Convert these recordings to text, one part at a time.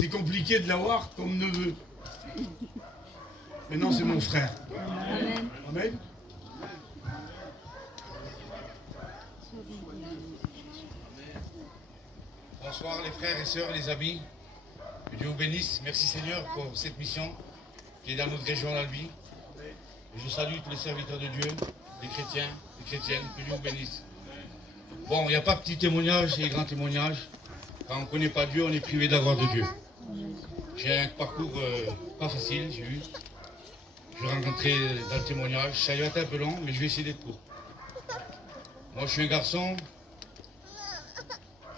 C'était compliqué de l'avoir comme neveu. Maintenant, c'est mon frère. Amen. Amen. Bonsoir les frères et sœurs, les amis. Que Dieu vous bénisse. Merci Seigneur pour cette mission qui est dans notre région d'Albi. Et je salue tous les serviteurs de Dieu, les chrétiens, les chrétiennes. Que Dieu vous bénisse. Bon, il n'y a pas petit témoignage et grand témoignage. Quand on ne connaît pas Dieu, on est privé d'avoir de Dieu. J'ai un parcours pas facile, j'ai eu. Je vais rentrer dans le témoignage. Ça va être un peu long, mais je vais essayer d'être court. Moi, je suis un garçon.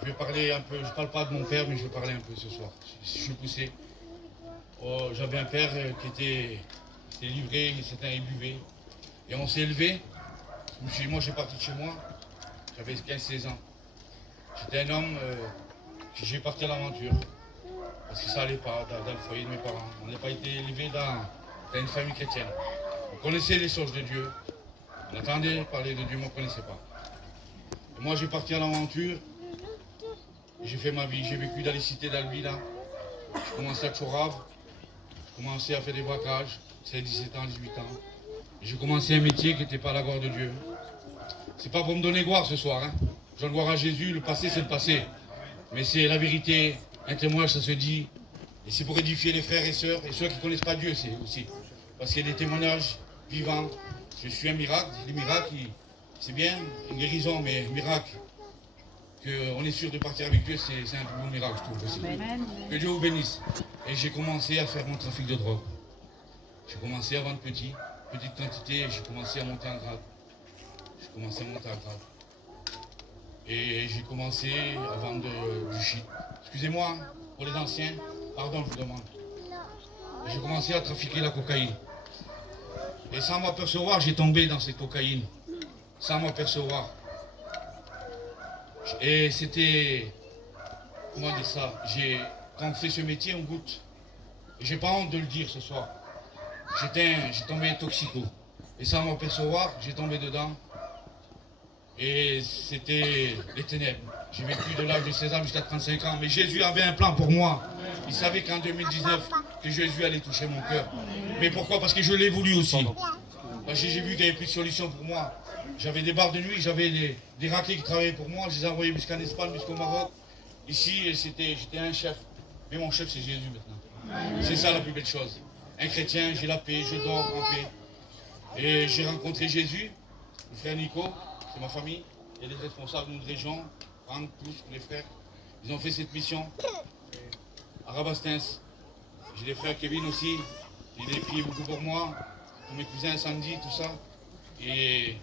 Je vais parler un peu, je ne parle pas de mon père, mais je vais parler un peu ce soir. Je suis poussé. Oh, j'avais un père qui était livré, il buvait. Et on s'est élevé. Moi, j'ai parti de chez moi. J'avais 15-16 ans. J'étais un homme qui j'ai parti à l'aventure. Parce que ça n'allait pas dans le foyer de mes parents. On n'a pas été élevé dans une famille chrétienne. On connaissait les choses de Dieu. On entendait parler de Dieu, mais on ne connaissait pas. Et moi, j'ai parti à l'aventure. J'ai fait ma vie, j'ai vécu dans les cités d'Albi là. J'ai commencé à Tchourave, j'ai commencé à faire des braquages, c'est 17 ans, 18 ans. J'ai commencé un métier qui n'était pas la gloire de Dieu. C'est pas pour me donner gloire ce soir, hein. Je donne gloire à Jésus, le passé c'est le passé. Mais c'est la vérité, un témoignage ça se dit. Et c'est pour édifier les frères et sœurs, et ceux qui ne connaissent pas Dieu c'est aussi. Parce qu'il y a des témoignages vivants. Je suis un miracle, les miracles, c'est bien, une guérison, mais un miracle. On est sûr de partir avec Dieu, c'est un bon miracle, je trouve aussi. Que Dieu vous bénisse. Et j'ai commencé à faire mon trafic de drogue. J'ai commencé à vendre petite quantité, et j'ai commencé à monter en grade. Et j'ai commencé à vendre du shit. Excusez-moi, hein, pour les anciens, pardon, je vous demande. J'ai commencé à trafiquer la cocaïne. Et sans m'apercevoir, j'ai tombé dans cette cocaïne. Sans m'apercevoir. Et c'était, comment dire ça, quand on fait ce métier, on goûte. Et j'ai pas honte de le dire ce soir. J'ai tombé toxico. Et sans m'apercevoir, j'ai tombé dedans. Et c'était les ténèbres. J'ai vécu de l'âge de 16 ans jusqu'à 35 ans. Mais Jésus avait un plan pour moi. Il savait qu'en 2019, que Jésus allait toucher mon cœur. Mais pourquoi? Parce que je l'ai voulu aussi. Parce que j'ai vu qu'il n'y avait plus de solution pour moi. J'avais des bars de nuit, j'avais des raquets qui travaillaient pour moi, je les ai envoyés jusqu'en Espagne, jusqu'au Maroc. Ici, j'étais un chef. Mais mon chef, c'est Jésus maintenant. C'est ça la plus belle chose. Un chrétien, j'ai la paix, je dors en paix. Et j'ai rencontré Jésus, le frère Nico, c'est ma famille. Il y a des responsables de notre région, Franck, tous les frères. Ils ont fait cette mission à Rabastens. J'ai des frères Kevin aussi, il a prié beaucoup pour moi, pour mes cousins Sandy, tout ça. Et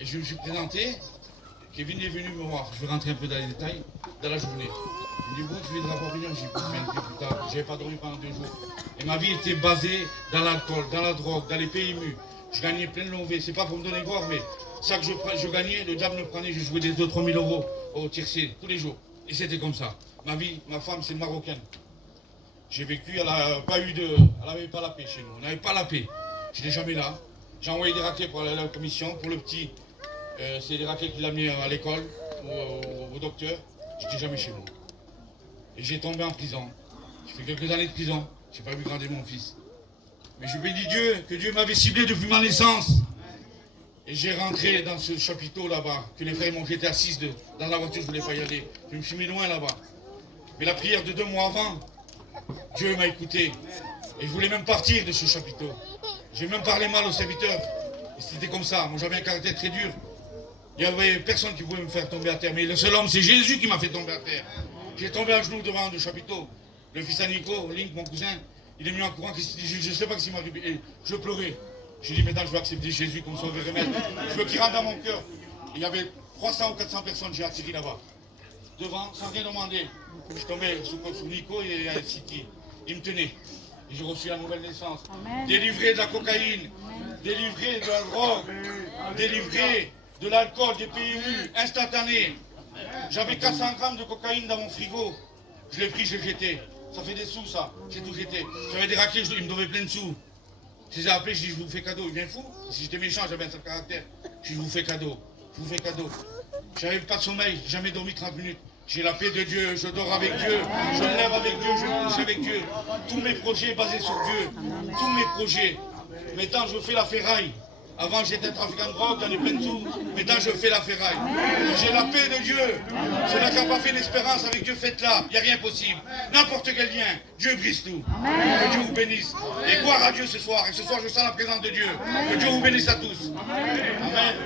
je me suis présenté, Kevin est venu me voir, je vais rentrer un peu dans les détails, dans la journée. Il me dit, bon, tu viens de la Réunion, j'ai pu plus tard, je n'avais pas dormi pendant 2 jours. Et ma vie était basée dans l'alcool, dans la drogue, dans les PMU. Je gagnais plein de lovés, c'est pas pour me donner gloire, mais ça que je gagnais, le diable me prenait, je jouais des 2-3 000 euros au tiercé, tous les jours. Et c'était comme ça. Ma vie, ma femme, c'est une Marocaine. J'ai vécu, elle n'avait pas la paix chez nous, on n'avait pas la paix. Je n'étais jamais là. J'ai envoyé des raquets pour aller à la commission, pour le petit. C'est des raquettes qu'il a mis à l'école, au docteur. Je n'étais jamais chez moi. Et j'ai tombé en prison. J'ai fait quelques années de prison. Je n'ai pas vu grandir mon fils. Mais je bénis Dieu, que Dieu m'avait ciblé depuis ma naissance. Et j'ai rentré dans ce chapiteau là-bas, que les frères m'ont jeté assise dans la voiture, je ne voulais pas y aller. Je me suis mis loin là-bas. Mais la prière de 2 mois avant, Dieu m'a écouté. Et je voulais même partir de ce chapiteau. J'ai même parlé mal aux serviteurs. Et c'était comme ça. Moi j'avais un caractère très dur. Il n'y avait personne qui pouvait me faire tomber à terre. Mais le seul homme, c'est Jésus qui m'a fait tomber à terre. J'ai tombé à genoux devant le chapiteau. Le fils à Nico, Link, mon cousin, il est mis en courant. Je ne sais pas ce qu'il m'a dit. Et je pleurais. J'ai dit, maintenant je vais accepter Jésus comme sauveur et maître. Je veux qu'il rentre dans mon cœur. Il y avait 300 ou 400 personnes, j'ai attiré là-bas. Devant, sans rien demander. Je tombais sous Nico et à City. Il me tenait. Et j'ai reçu la nouvelle naissance. Amen. Délivré de la cocaïne, amen. Délivré de la drogue, amen. Délivré de l'alcool, des PMU, instantané. J'avais 400 grammes de cocaïne dans mon frigo. Je l'ai pris, je l'ai jeté. Ça fait des sous, ça. J'ai tout jeté. J'avais des raquets, il me devait plein de sous. Je les ai appelés, je dis, je vous fais cadeau. Il vient fou. Si j'étais méchant, j'avais un tel caractère. Je dis, je vous fais cadeau. Je vous fais cadeau. J'avais pas de sommeil, j'ai jamais dormi 30 minutes. J'ai la paix de Dieu, je dors avec Dieu, je lève avec Dieu, je couche avec Dieu. Tous mes projets basés sur Dieu. Tous mes projets. Maintenant, je fais la ferraille. Avant, j'étais trafiquant de drogue, j'en ai plein de sous. Maintenant, je fais la ferraille. J'ai la paix de Dieu. C'est là qu'on n'a pas fait l'espérance avec Dieu, faites-la. Il n'y a rien possible. N'importe quel lien, Dieu brise tout. Que Dieu vous bénisse. Et gloire à Dieu ce soir. Et ce soir, je sens la présence de Dieu. Que Dieu vous bénisse à tous. Amen.